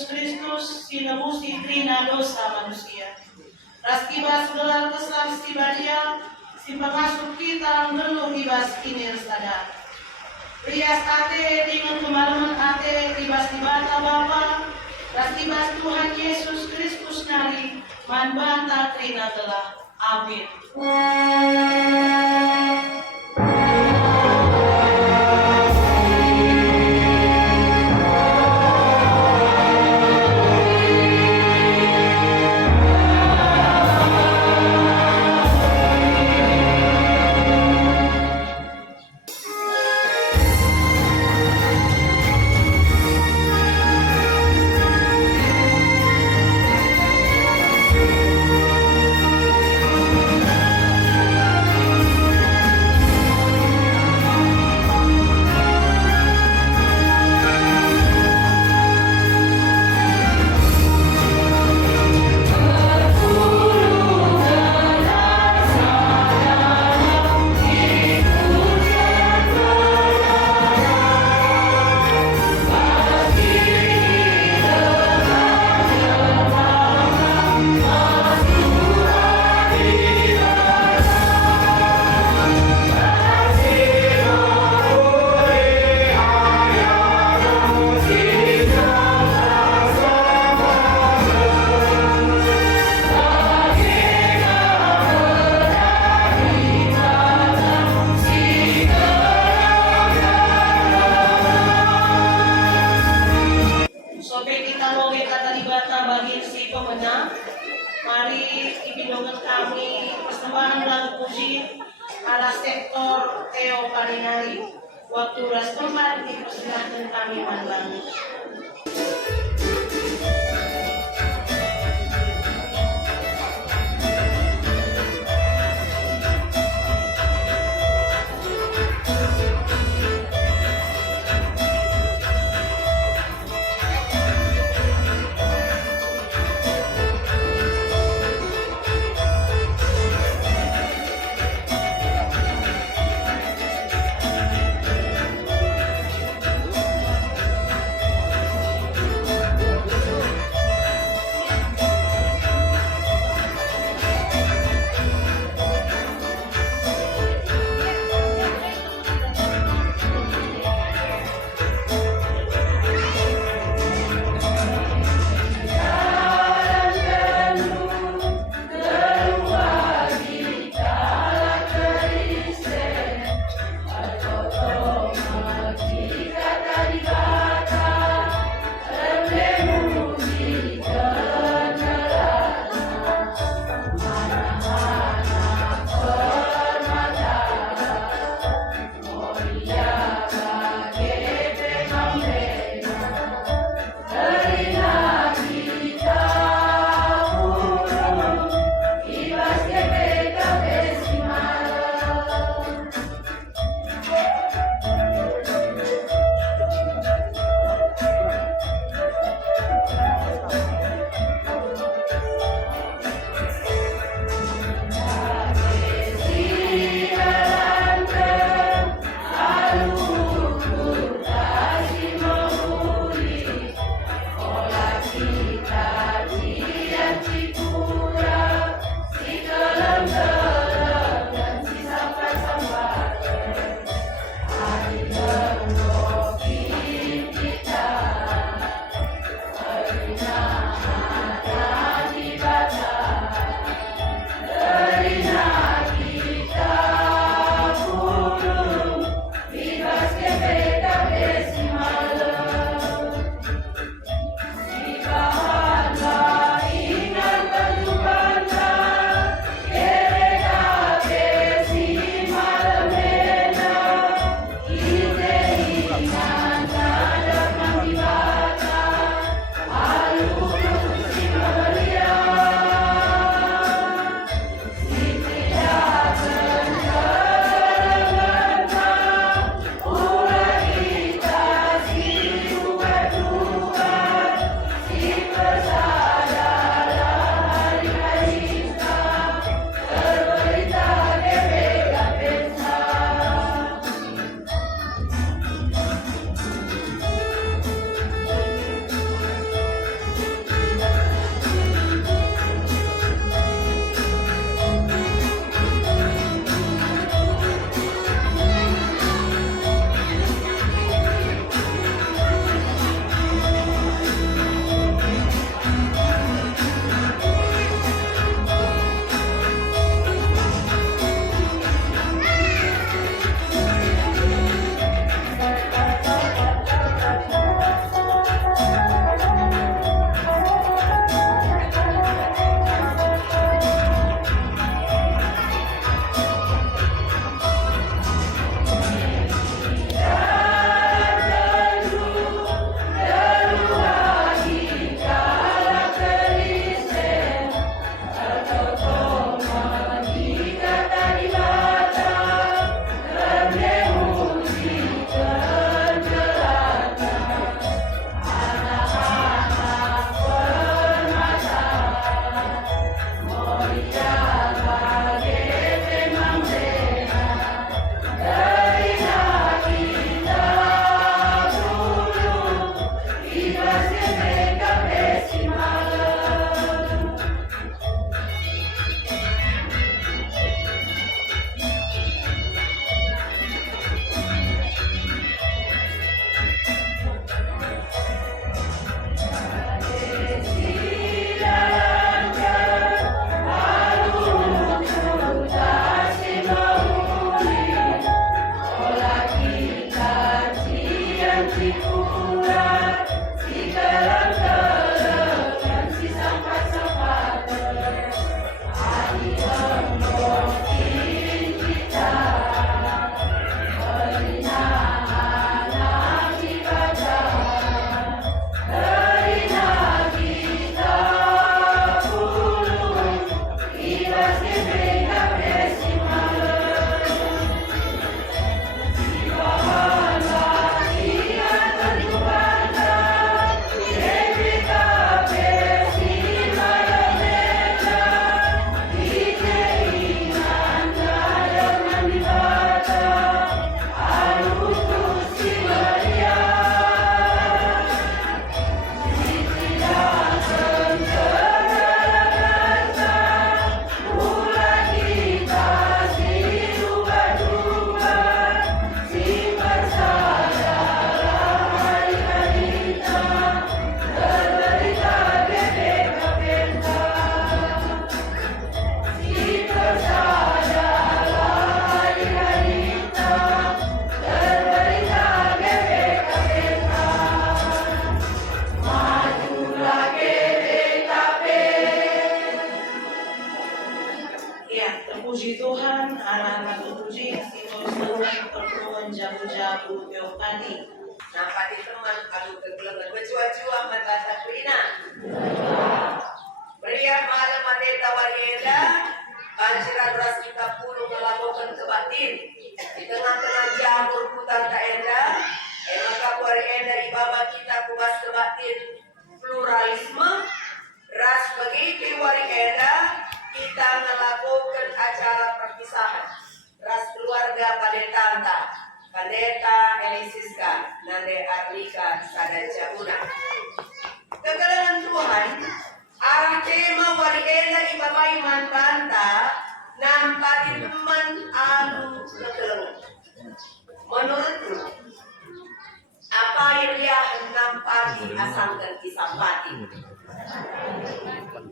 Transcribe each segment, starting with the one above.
Yesus Kristus sinebusi trina dosa manusia. Raskibas gelar kesal si badia, si pengasuh kita ngeluh ibas kinir sadar. Rias ate dengan kemalaman ate ibas di bata Bapa, raskibas Tuhan Yesus Kristus nari, man banta trina telah. Amin. Mari ibinungan kami persembahan lagu puji ala sektor Teo Karinari. Waktu ras tempat dipersilahkan kami membangun.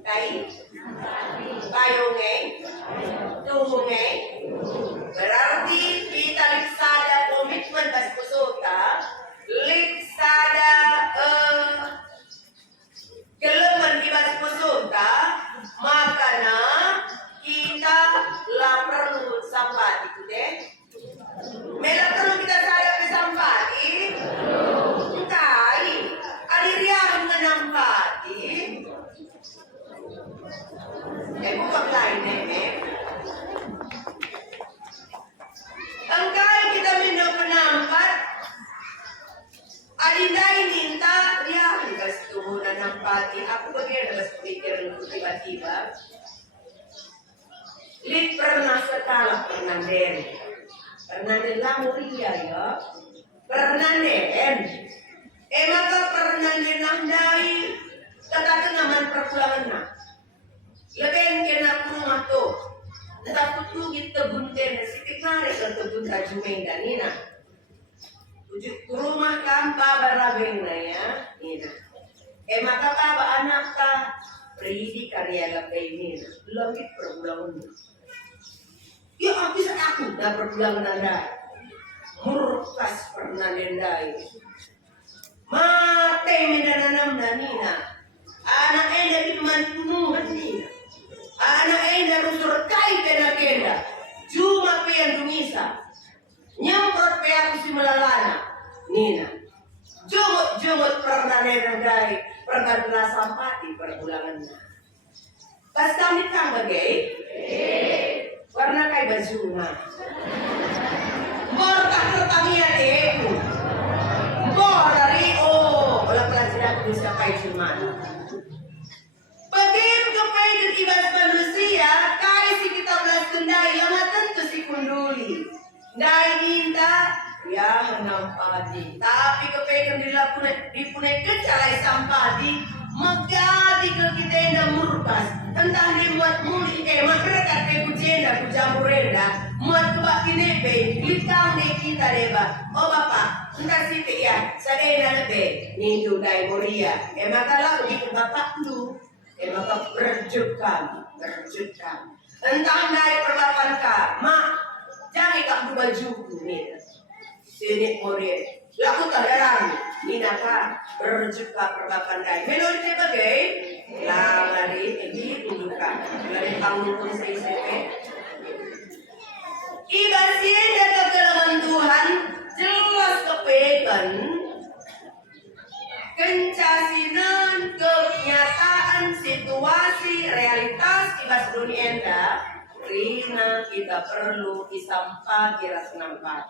Kai payungeng tumungeng. Berarti kita liksada komitmen bas kusota, liksada keleman di bas kusota, makana kita lah perlu sampati deh. Mela perlu kita sadar ke sampati. Kai adirian menampati. Bukan lain Engkau kita minum penampat. Adindai minta dia enggak setuju dan nampati. Aku bagian dapat pikir tiba-tiba. Lit pernah sekala pernah lamuria ya. Pernah maka pernah nandai. Katakan naman perpulangan na. Lebih kena rumah tu. Tetapi tu kita bunten sikit narik ke bunta jumenda nina. Tujuh rumah kampa barabengna ya nina. Maka kaba anak ka pridi karya lebih nina. Lebih perbulangan. Ya habis aku dah perbulangan anda. Murkas pernah nendai. Mate minanam nina. Anak enda di mantunuhan nina. Anak enda rusur kai kena cuma pian dumisa nyamprot pe aku si melalana nina jumut pernah nerendai pernah sampati perbulangannya pas kami tangga gay warna kai bajunga bor tak tertangia deku bor dari olah pelajaran bisa kai cuma bagaimana kepengen ibas manusia, kali si kita belas kendai, lama tentu si kunduli. Dai minta, ya menampati. Tapi kepengen dipunai kecalai sampati, megadi ke kita yang murkas. Entah dibuat muli, masyarakat ke kujenda, kujamurenda, muat kebak kinepe, litang ne kita deba. Oh bapak, entah siti ya, sadena lebe, nindu dai moria. Makalah di bapak tu. Maka berjukan. Entah naik perlapan ka, mak, jangan kak bajuku nih. Sini murid, laku tak darang, nina ka berjuka perlapan dai. Menurut sebagai, lari ini tunjukkan, lari tanggung pun saya. Ibadah dan kegelangan Tuhan jelas kepekan. Kencasinan kenyataan situasi realitas ibas dunia enda rina kita perlu disampa kira senampat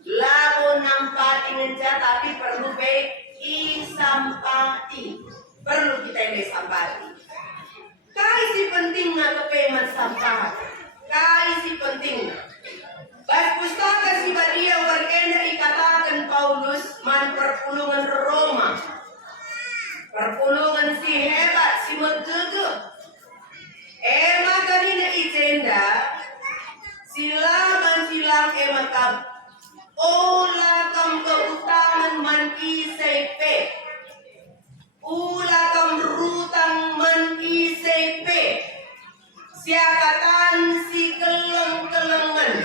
lalu nampati ngenca tapi perlu be isampati perlu kita be sampati kai si pentingnya kepeman sampah kai si pentingnya bas pustaka si badia wargenda ikatakan Paulus man perpulungan Roma perpulungan si hebat si megege maka nina ijenda silang makam ola kam keutaman man isepe ula kam rutang man isepe siakatan si keleng-kelengan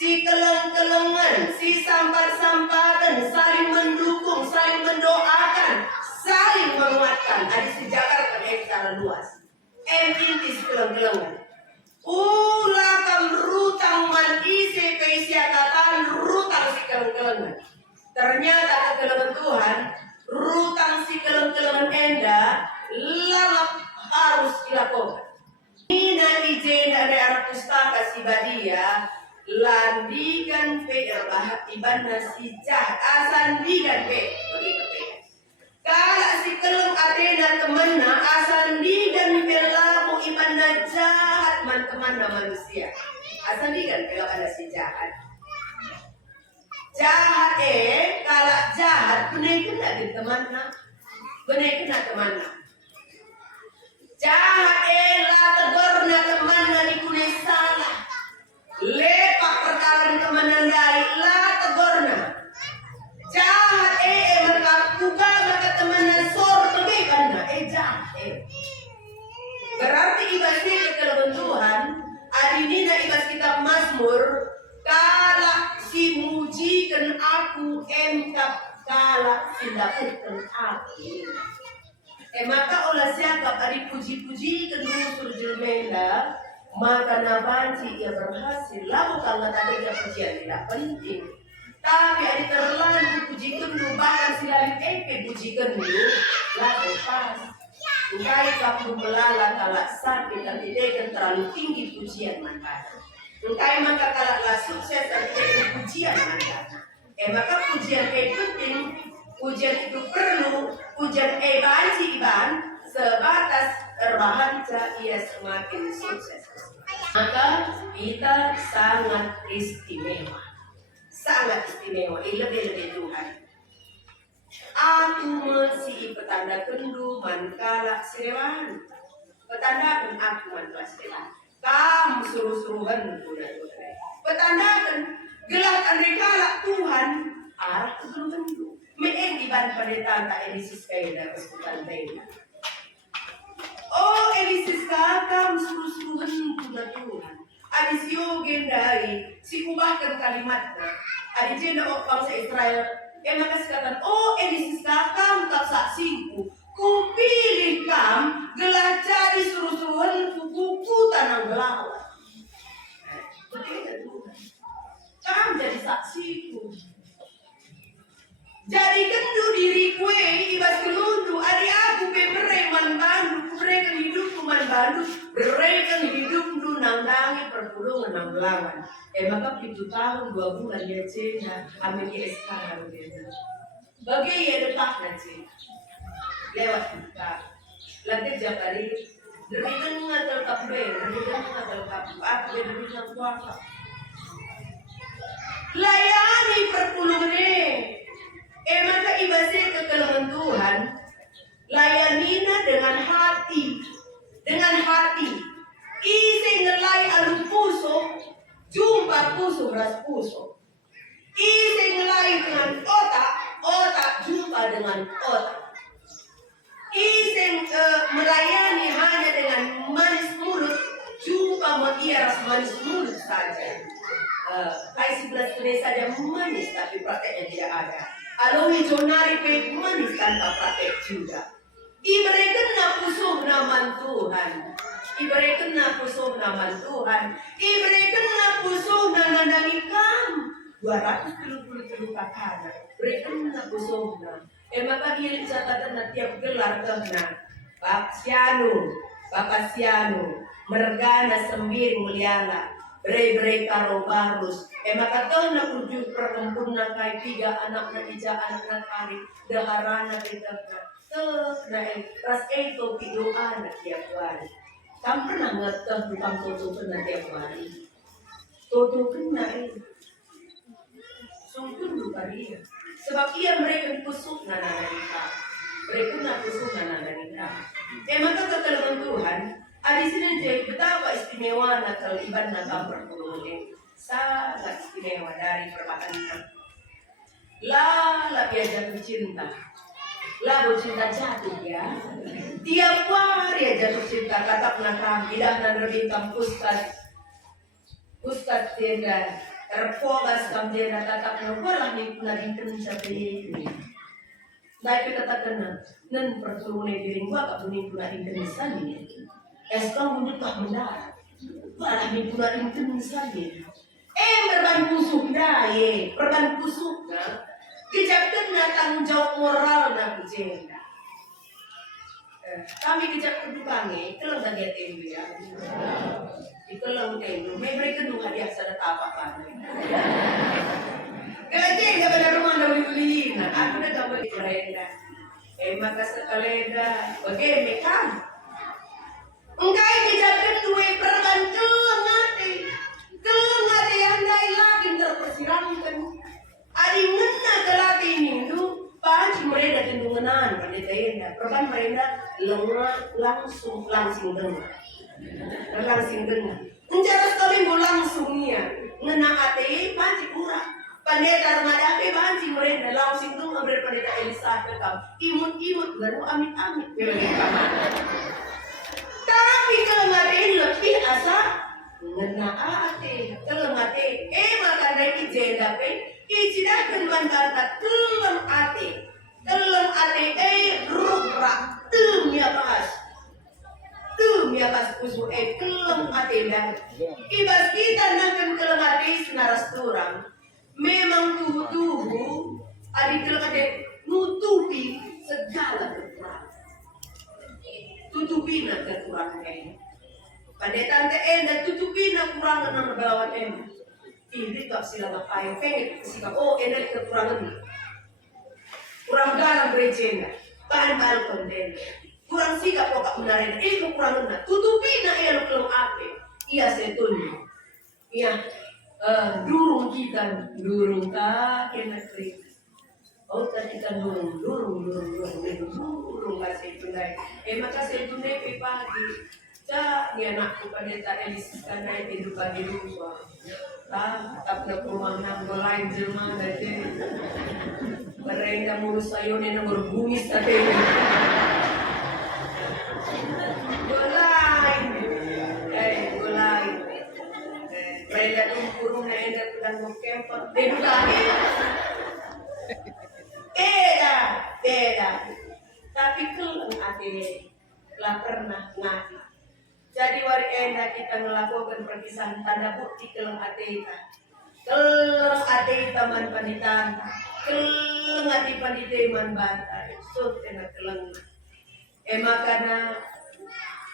si keleng-kelengan, si sampar-samparan, saling mendukung, saling mendoakan, saling menguatkan. Ada sejarah pada secara luas. Inti si keleng-kelengan. Ulakam rutang mandi spesial katan rutang si keleng-kelengan. Ternyata kekelengan Tuhan, rutang si keleng-kelengan enda lalap harus dilakukan. Nina ijen ada arah pustaka si badia. Landikan pe erbah ibana si jahat asandikan pe kalau si keleng adena temanna asandikan belamu ibana jahat man temanna manusia asandikan kalau ada si jahat kalau jahat benar kena di temanna jahat lah tegurna temanna di kunai salah lepak perkara kemenandai lah tegurna jahat maka puga maka temenan sor tegekan dapat api. Maka olah siagap ari puji-puji kedua surjulmenda, maka nabanci ia berhasil. Lalu kalau tadi dia pujian tidak penting. Tapi ari terlalu puji kedua bahkan silalit puji kedua, lalu pas. Engkai kamu melala kalak sakit dan tidak terlalu tinggi pujian maka. Engkai maka kalaklah sukses dan tidak pujian maka. Maka pujian penting. Pujian itu perlu, pujian banci iban sebatas terbahagia ia semakin sukses. Maka kita sangat istimewa, lebih-lebih Tuhan. Aku masih petanda kendu mankala sirewan, petandakan aku mankala sirewan. Kamu suruh-suruhan Tuhan. Petandakan gelar rekala Tuhan arah kendu. Meeng iban pada tanta Elisis kayo na hospital tayo. Oh, Elisis ka, kamu suruh-suruhan po na Tuhan. Adis yogin dari, si ubahkan kalimat na. Adis yun na opang sa Israel. Makasikatan, oh, Elisis ka, kamu taksaksingku. Kupilih kam, gelah jadi suruh-suruhan puputan ng gelawan. Bagaimana Tuhan? Kamu jadi saksiku. Jadi kendu diri kue ibas kelundu adi aku beberai man bandu berikan hidupku man bandu berikan hidupku nandangi perpulungan nang belawan. Maka 7 tahun 2 bulan dia cina ambil sekarang dia. Bagi ya dekat nanti lewat kita. Lantai jakari derikan ngatal kabel, derikan ngatal kabel. Aku derikan kuasa. Layani perpulungan ini. Maka ibasnya kekelengan Tuhan, layanina dengan hati, isi ngelai alu puso, jumpa puso beras puso. Isi ngelai dengan otak jumpa dengan otak. Isi melayani hanya dengan manis mulut, jumpa mengiras manis mulut saja. Kayak 11 menit saja manis, tapi prakteknya tidak ada. Alohi jonari pe manis tanpa praktek juga. Ibaratkan na puso naman Tuhan. Ibaratkan na puso naman Tuhan. Ibaratkan na puso na nanangikam. 273 kakana. Ibaratkan na puso na. Maka iya catatan na tiap gelar kena. Bapak Siano. Mergana sembir muliala. Bere-bere karo barus. Maka toh na kujuk perkempun na kay 3 anak na ija anak na kari. Daharana kita na. Toh na ras ito pidoan na tiap hari. Kamu pernah ngeteh bukan tutup na tiap hari. Tutup na sungkun lupa dia. Sebab ia mereka kusuk na nananita. Mereka na kusuk na nananita. Maka ketelangan Tuhan. Di sini jadi betapa istimewa na terlibat na perpuluhan. Sangat istimewa dari perkataan. Lah dia jatuh cinta. Lah cinta jatuh ya. Tiap hari dia jatuh cinta. Kata penakam. Tidak menerbitkan Ustaz tiada. Terfogas kam tiada. Kata penakam. Ni nagingkan sabi. Dahil katakan na. Nan perpuluhan diri gua kak bunin puna ingkanisan ini. Kau mendekat mendarat. Malah ni pula ingkanisan ini. Berban pusuk dah ye. Berban pusuk na. Kejapkan na tanggung jawab moral na kejenda. Kami kejap kedukange. Kalau tak dia temu ya. Kalau temu. Memberi kedua hadiah sana apa-apa. Kalau dia pada rumah dah beli. Aku dah tak boleh berenda. Maka sekalenda. Bagaimana kan? Engkai dijadikan dua perban kelengate yang lain lagi terpersiramkan. Adi mena kelate ini tu panci mereka tendungan pada tenda. Perban mereka langsung dengar. Mencara sekali langsungnya ngena ate panci kurang. Pendeta madape panci mereka langsung dengar pendeta Elizabeth kam. Imut baru amit-amit. Tapi kelengate ini lebih asa ngena ate, kelengate, maka dari jenda pe, icidah kenman kata keleng ate, Kelang ate rukra tum ya pas pusu kelang ate dah. Ibas kita nangkan kelang ate senaras turang. Memang tubuh adik kelang ate nutupi segala kekurangan. Tutupi na kekurangan ini. Pada tante enda tutupi na kekurangan ng balawan enda. Hindi ka sila makayo. Pengen sikap enda kekurangan ni. Kurang galang gereja enda. Bahan-bahan konten. Kurang sikap kok menarik. Kekurangan na. Tutupi na elo kelam ape. Iya setunyo. Iya durung kita kena kering. Tadi kita durung kasih tunai. Maka saya tunai pagi. Ja, ni anakku pendeta Elis karena hidup di rumah. Tak nak rumah nang lain jelma dari. Mereka ngurus sayurnya nang berbungis tapi. Golain. Golain. Mereka tu kurung na enda dan mukempat. Dedulani. Beda. Tapi kelang ate lah pernah ngaji. Jadi wari enda kita melakukan perpisahan tanda bukti kelang ate kita. Kelang ate kita man panitanta. Kelang ate panite man bata. So tena kelang. Makana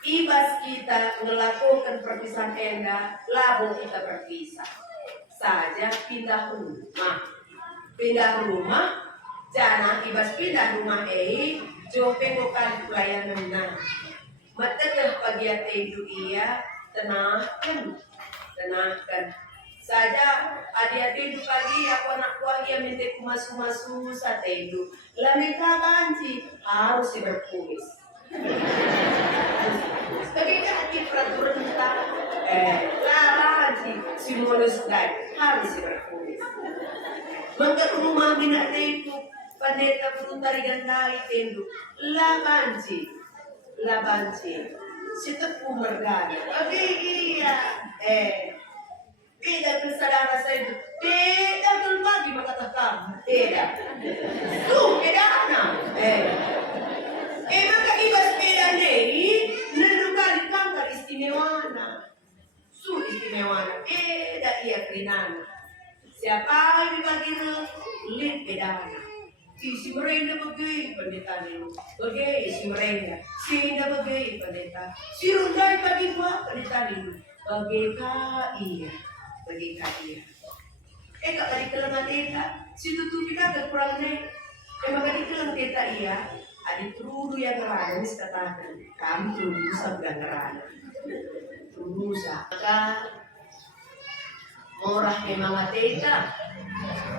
ibas kita melakukan perpisahan enda, labo kita berpisah. Saja pindah rumah. Jangan ibas pindah rumah jo pengokan pelayanan na. Matagah pagi ate iya tenangkan. Saja adi pagi aku anak kuahia minta kumasu sa tedu. Lamita banci harus berkumis. Sebagai hati peraturan kita laranci simulus dan harus berkumis. Maka rumah minat itu pendeta berutari gandai tendu labanci sitepu mergana. Iya beda kesadaran saya itu beda pagi mengatakan beda anak maka ibas beda nih nenukali kangkar istimewana beda iya kerinana siapa yang dibagi lid bedana si mereka bagi pendeta ini bagi si mereka si indah bagi pendeta si rundai bagi gua pendeta ini bagi kaya kak tadi kelengan teta si tutupi kagak kurang nih maka di kelengan teta iya adik turudu yang ngerana mis katakan kamu turudu sabgang ngerana turudu maka murah memang teta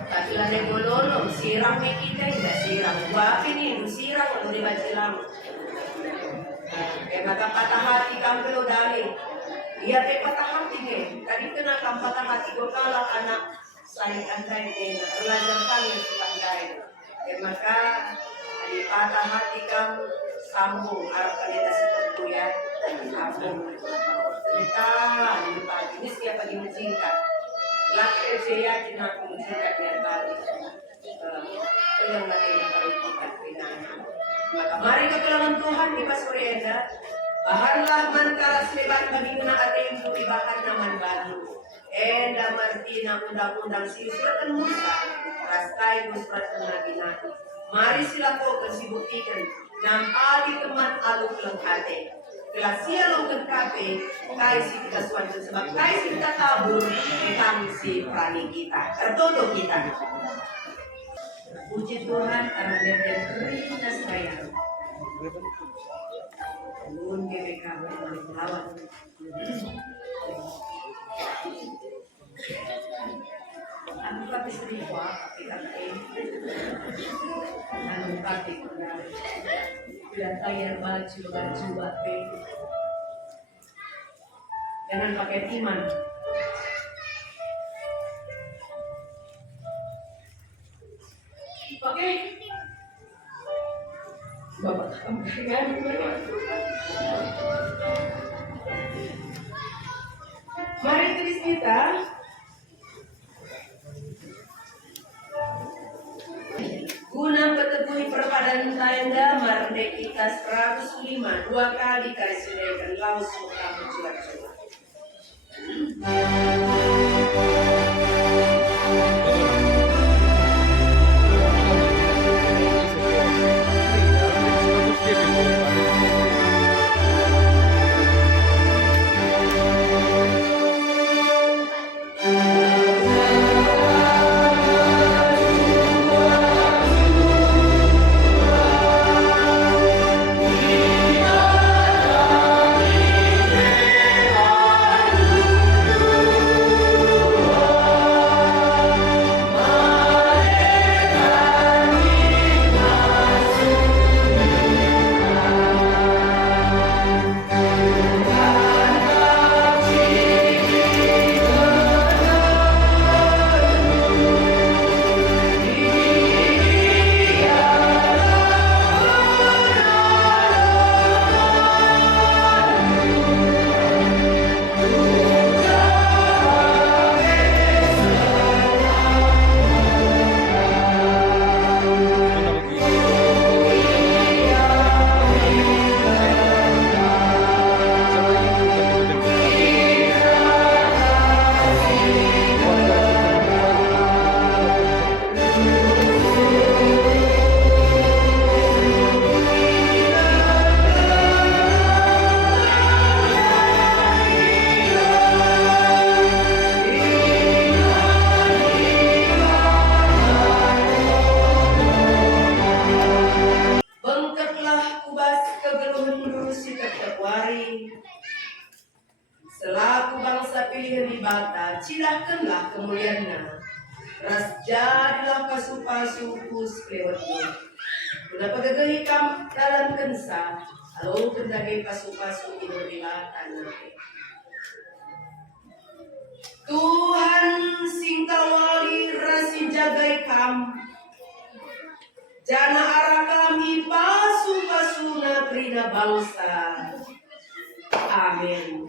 tapi lah yang bolong sirang nih kita tidak sirang buat ini sirang atau dibaca silang maka patah hati kamu kalau dari iya teh patah hati nih tadi kena kamu patah hati gue kalah anak saya andai belajar kali sudah andai maka di patah hati kamu sambung harap kalian seperti ya sambung kita di pagi ini setiap pagi mencinta lakir saya cina aku mencinta biar kali kelang nanti yang baru kita pinana maka mari ke kelangan Tuhan di pasuri enda bahanlah mantara selebat bagi guna ating bahan naman baru enda martina undang-undang suratan Musa raskai musratan Nabi Nabi mari silakan sibuktikan nam adi teman aluk lengkate Kelasia longgan kape, kaisi kita suatu sebab kaisi kita tabur tentang si prani kita, tertutup kita. Puji Tuhan karena dia berikan sayang. Nun GBK berlawan. Anu kami seriwa, kita anu kami kenal. Bila tayar baju buat jangan pakai timan. Pakai bapak sampaikan. Mari tulis kita. Guna petepuhi perpadan tanda Mardekita 105 dua kali karisudaikan laus muka mencuat-cuat. Selaku bangsa pilihan di bata, cilahkanlah kemuliaan-Nya. Ras jadilah pasu-pasu kus lewatmu. Guna pagagahi kam dalam kensa, alo kendagay pasu-pasu inurilah tanah. Tuhan sing tawali rasi jagay kam. Jana arah kami pasu-pasu na prina bangsa. Amin.